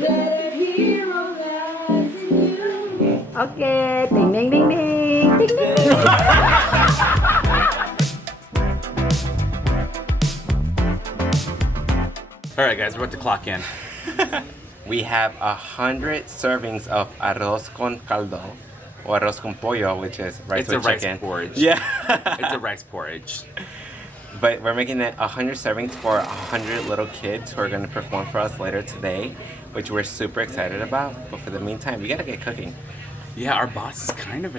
Let a hero rise in you. Okay, ding ding ding ding, ding ding ding. All right, guys, we're about to clock in. We have 100 servings of Arroz Con Caldo, or Arroz Con Pollo, which is rice It's with a rice chicken. porridge. Yeah. It's a rice porridge. But we're making it 100 servings for 100 little kids who are going to perform for us later today, which we're super excited about. But for the meantime, we got to get cooking. Yeah, our boss is kind of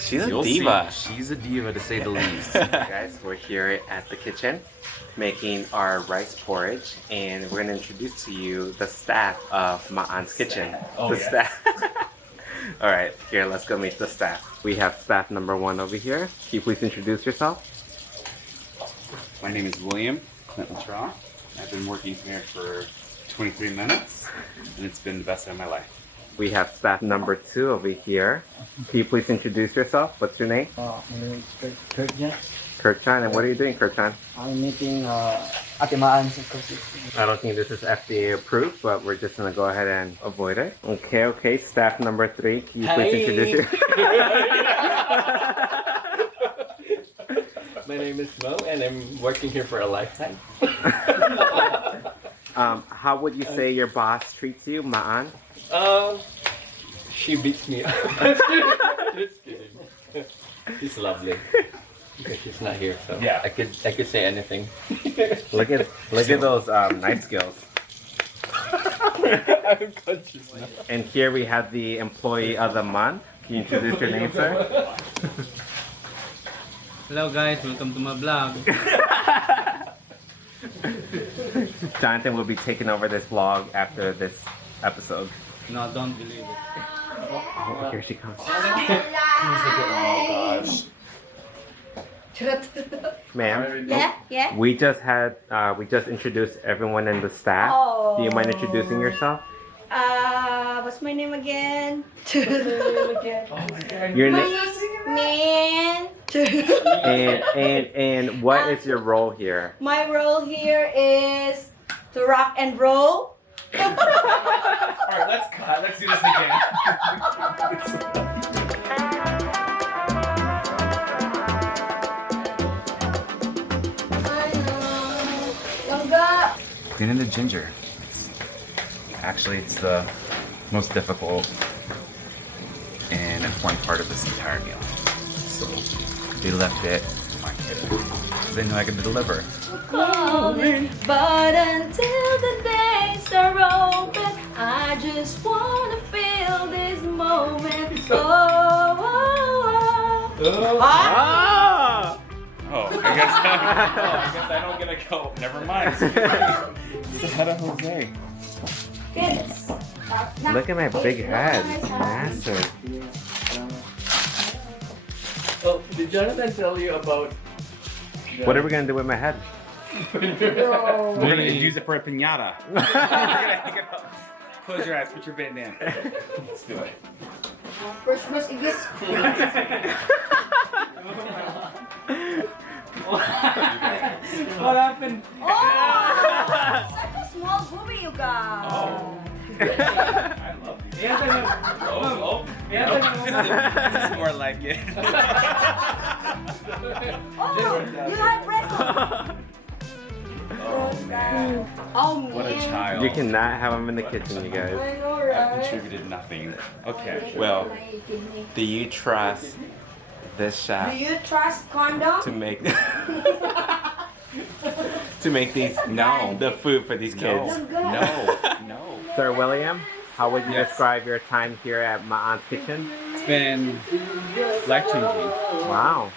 She's a you'll diva. see. She's a diva, to say the least. Guys, we're here at the kitchen making our rice porridge, and we're going to introduce to you the staff of my aunt's kitchen. Oh, the yes. staff. All right, here, let's go meet the staff. We have staff number 1 over here. Can you please introduce yourself? My name is William Clinton Traw. I've been working here for 23 minutes, and it's been the best day of my life. We have staff number 2 over here. Can you please introduce yourself? What's your name? My name is Kirkjan. Kirkchan. And what are you doing, Kirkchan? I'm making atimaan sa sausage. I don't think this is FDA approved, but we're just gonna go ahead and avoid it. Okay. Staff number 3. Can you please introduce yourself? My name is Mo, and I'm working here for a lifetime. How would you say your boss treats you, Ma'an? She beats me up. Just kidding. She's lovely. Because she's not here, so Yeah. I could say anything. Look at those knife skills. I'm conscious now. And here we have the employee of the month. Can you introduce your name, sir? Hello guys, welcome to my vlog. Jonathan will be taking over this vlog after this episode. No, don't believe it. Oh, here she comes. Oh gosh. Ma'am, Yeah. we just introduced everyone in the staff. Do you mind introducing yourself? What's my name again? Your name Man. and what is your role here? My role here is to rock and roll. All right, let's cut. Let's do this again. Cleaning the ginger. Actually, it's the most difficult and important part of this entire meal. So they left it to my kid. They know I can deliver. Calling, but until the days are open, I just wanna feel this moment. Ah! Oh, I guess I don't get a go. Never mind. Had a Jose. Look at my big head. It's massive. Oh, did Jonathan tell you about... What are we gonna do with my head? We're gonna use it for a piñata. Close your eyes, put your bandana. Let's do it. Christmas Eve. What happened? Oh! Such a small booby, you guys. Oh. I love these. Yeah, Oh. This is more like it. Oh, you had breast. Oh man. Oh, man. What a child. You cannot have them in the kitchen, you guys. I know, I've right? contributed nothing. Okay, well, Do you trust this Do chef you trust condom? to make these the food for these kids? no. Sir William, how would you describe your time here at my aunt's kitchen? It's been life-changing. Wow.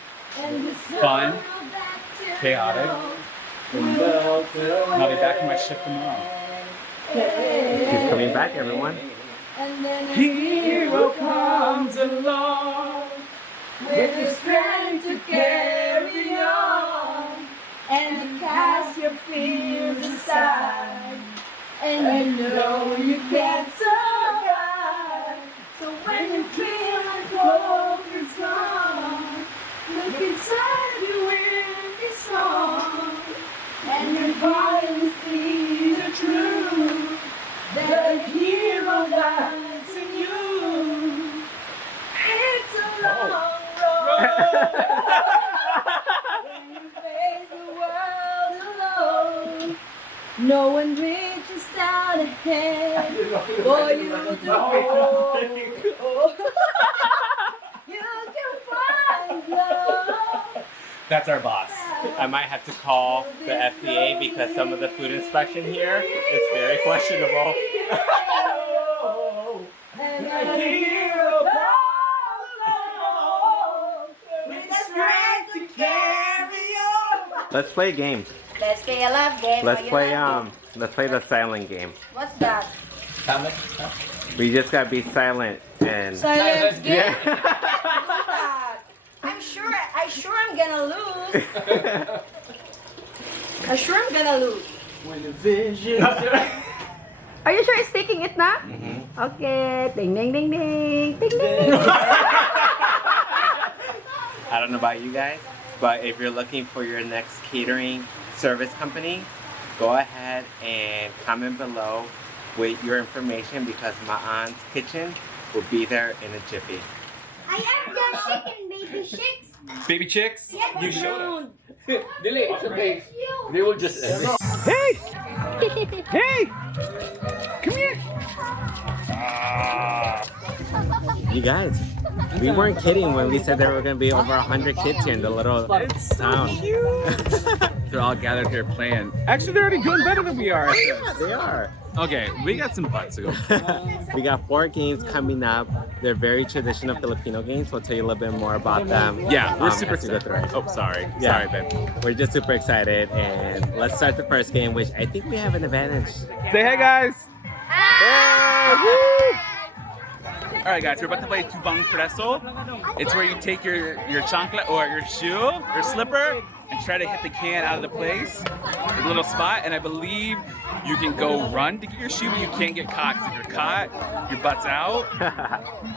Fun. Chaotic. I'll be back in my shift tomorrow. She's coming back, everyone. Hero comes along. With the strength to carry on and to cast your fears aside. And you know you can't survive. So when you feel like hope is gone, look inside you will be strong. And you're going to see the truth. That No one reaches out a hand for you to hold. You can find love. That's our boss. I might have to call the FDA because some of the food inspection here is very questionable. And I hear about love with the strength to carry on. Let's play a game. Let's play a love game. Let's play the silent game. What's that? Tama? We just gotta be silent and Silence game. yeah. What's that? I'm sure I'm gonna lose. I'm sure I'm gonna lose. When the vision. Are you sure it's taking it na? Okay. Ding, ding, ding, ding. Ding, ding, ding. I don't know about you guys, but if you're looking for your next catering service company, go ahead and comment below with your information because my aunt's kitchen will be there in a jiffy. I am the chicken baby chicks. Baby chicks? Yes, You showed June. Dili, it's okay. You. They will just. Hey! Hey! Come here! You guys, we weren't kidding when we said there were gonna be over 100 kids here in the little town. They're all gathered here playing. Actually, they're already doing better than we are. They are. Okay, we got some butts to go. We got 4 games coming up. They're very traditional Filipino games. We'll tell you a little bit more about them. Yeah, we're super as we go through it. Oh, sorry. Yeah. Sorry, Ben. We're just super excited, and let's start the first game, which I think we have an advantage. Say hey, guys. Hey, woo! All right, guys, we're about to play Tubang Preso. It's where you take your chancla or your shoe, your slipper, and try to hit the can out of the place, a little spot, and I believe you can go run to get your shoe, but you can't get caught, because if you're caught, your butt's out.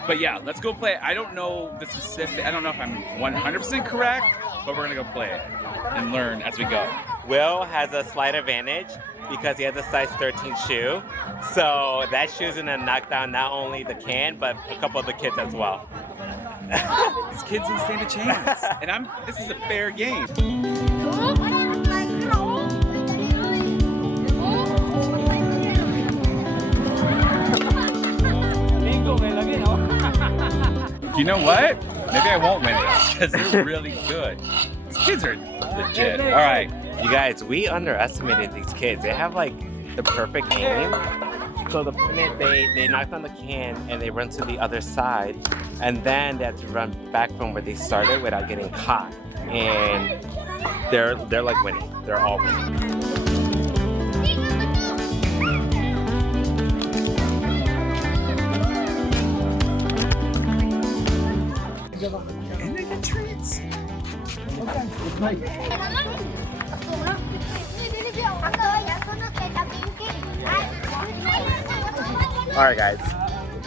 But yeah, let's go play it. I don't know the specific, I don't know if I'm 100% correct, but we're gonna go play it and learn as we go. Will has a slight advantage because he has a size 13 shoe. So that shoe's gonna knock down not only the can, but a couple of the kids as well. These kids don't stand a chance, and this is a fair game. You know what? Maybe I won't win this because they're really good. These kids are legit. All right. You guys, we underestimated these kids. They have like the perfect aim. So the minute they knock on the can and they run to the other side, and then they have to run back from where they started without getting caught. And they're like winning. They're all winning. And they get treats. All right, guys.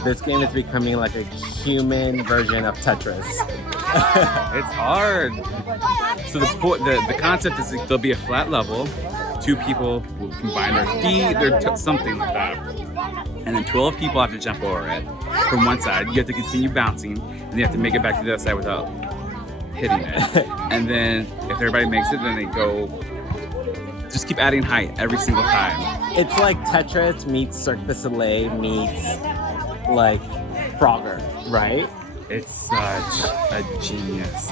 This game is becoming like a human version of Tetris. It's hard. So the concept is there'll be a flat level. 2 people will combine their feet, something like that. And then 12 people have to jump over it from one side. You have to continue bouncing, and you have to make it back to the other side without hitting it. And then if everybody makes it, then they go. Just keep adding height every single time. It's like Tetris meets Cirque du Soleil meets like Frogger, right? It's such a genius.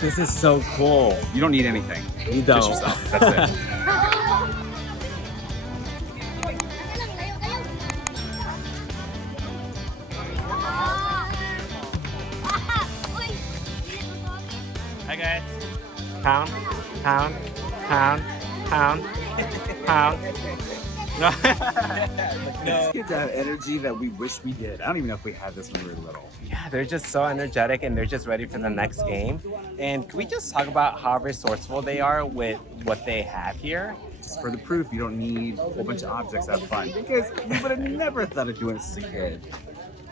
This is so cool. You don't need anything. You don't. Just yourself. That's it. Hi guys. Pound, pound, pound, pound, pound. These kids have energy that we wish we did. I don't even know if we had this when we were little. Yeah, they're just so energetic and they're just ready for the next game. And can we just talk about how resourceful they are with what they have here? Just for the proof, you don't need a whole bunch of objects to have fun. Because we would have never thought of doing this as a kid.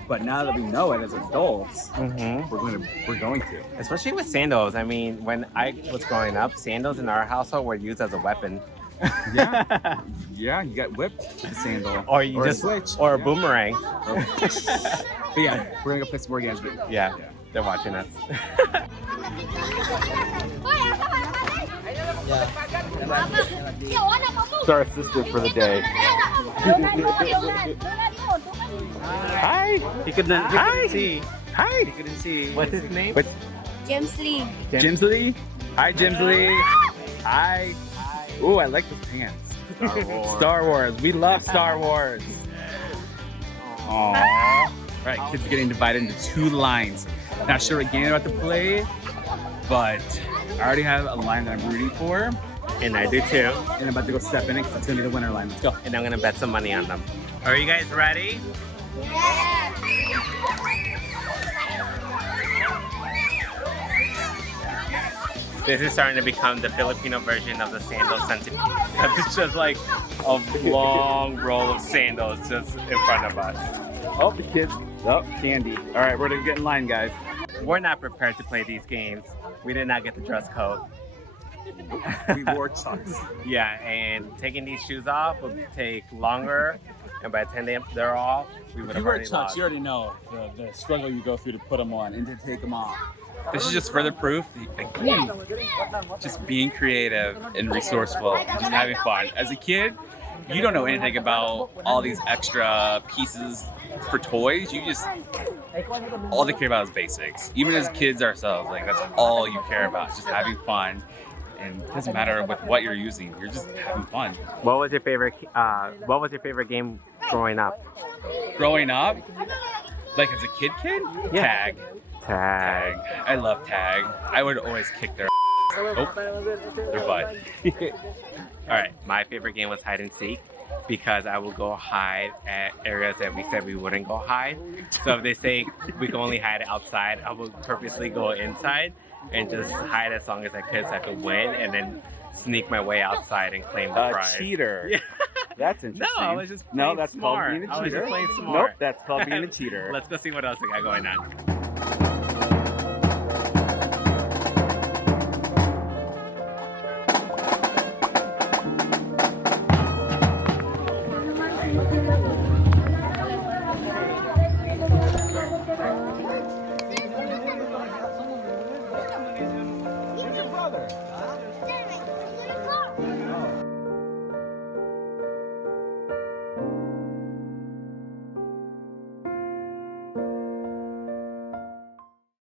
But now that we know it as adults, we're going to. Especially with sandals. I mean, when I was growing up, sandals in our household were used as a weapon. Yeah, yeah, you got whipped with a sandal. Or you just a switch. or a boomerang. But yeah, we're gonna go play some more games. But Yeah, they're watching us. It's our assistant for the day. Hi. He couldn't see. Hi. He couldn't see. What's his name? What's James Lee. Jimsley? Hi, Jimsley. Hi. Ooh, I like the pants. Star Wars. Star Wars. We love Star Wars. Aww. All right, kids are getting divided into 2 lines. Not sure what game they're about to play, but I already have a line that I'm rooting for, And I do too. and I'm about to go step in it because it's gonna be the winner line. Let's go. And I'm gonna bet some money on them. Are you guys ready? This is starting to become the Filipino version of the sandal centipede. It's just like a long roll of sandals just in front of us. Oh, the kids. Oh, candy. All right, we're gonna get in line, guys. We're not prepared to play these games. We did not get the dress code. We wore chucks. Yeah, and taking these shoes off will take longer. And by the time they're off, we would If have you wear already chucks, lost. you already know the struggle you go through to put them on and to take them off. This is just further proof that, again, just being creative and resourceful, and just having fun. As a kid, you don't know anything about all these extra pieces for toys. You just, all they care about is basics. Even as kids ourselves, like that's all you care about, just having fun. And it doesn't matter with what you're using, you're just having fun. What was your favorite? What was your favorite game growing up? Growing up, like as a kid, Yeah. Tag. I love tag. I would always kick their their butt. All right, my favorite game was hide and seek because I would go hide at areas that we said we wouldn't go hide. So if they say we can only hide outside, I would purposely go inside and just hide as long as I could so I could win, and then sneak my way outside and claim the prize. Cheater. Yeah. That's interesting. No, I was just No, playing that's smart. called being a I was cheater. just playing Nope, smart. that's called being a cheater. Let's go see what else we got going on.